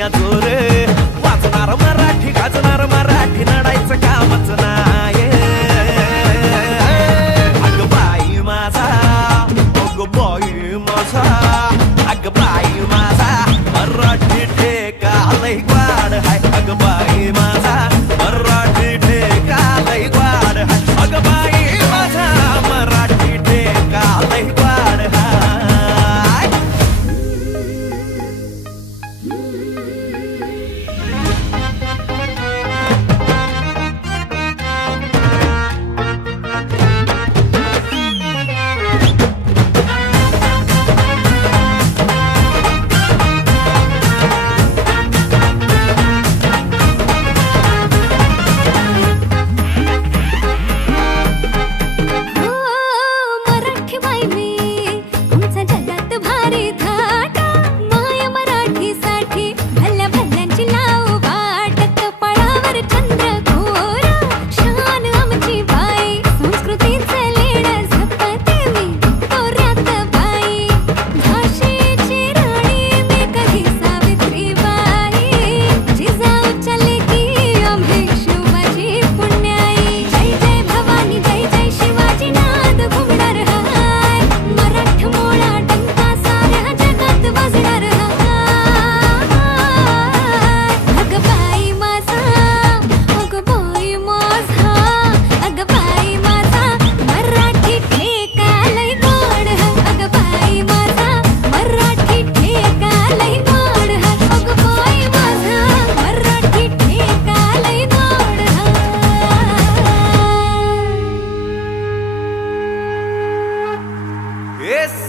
दुनिया जोर वाचणार मराठी गाजणार मराठी नडायचं कामच नाही अग बाई माझा अग बाई माझा अग बाई माझा मराठी ठेका लय वाढ हाय अग बाई माझा मराठी ठेका लय वाढ हाय अग बाई माझा मराठी ठेका लय वाढ हाय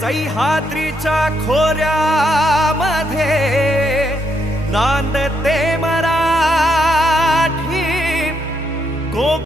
सह्याद्रीच्या खोऱ्यामध्ये नांदते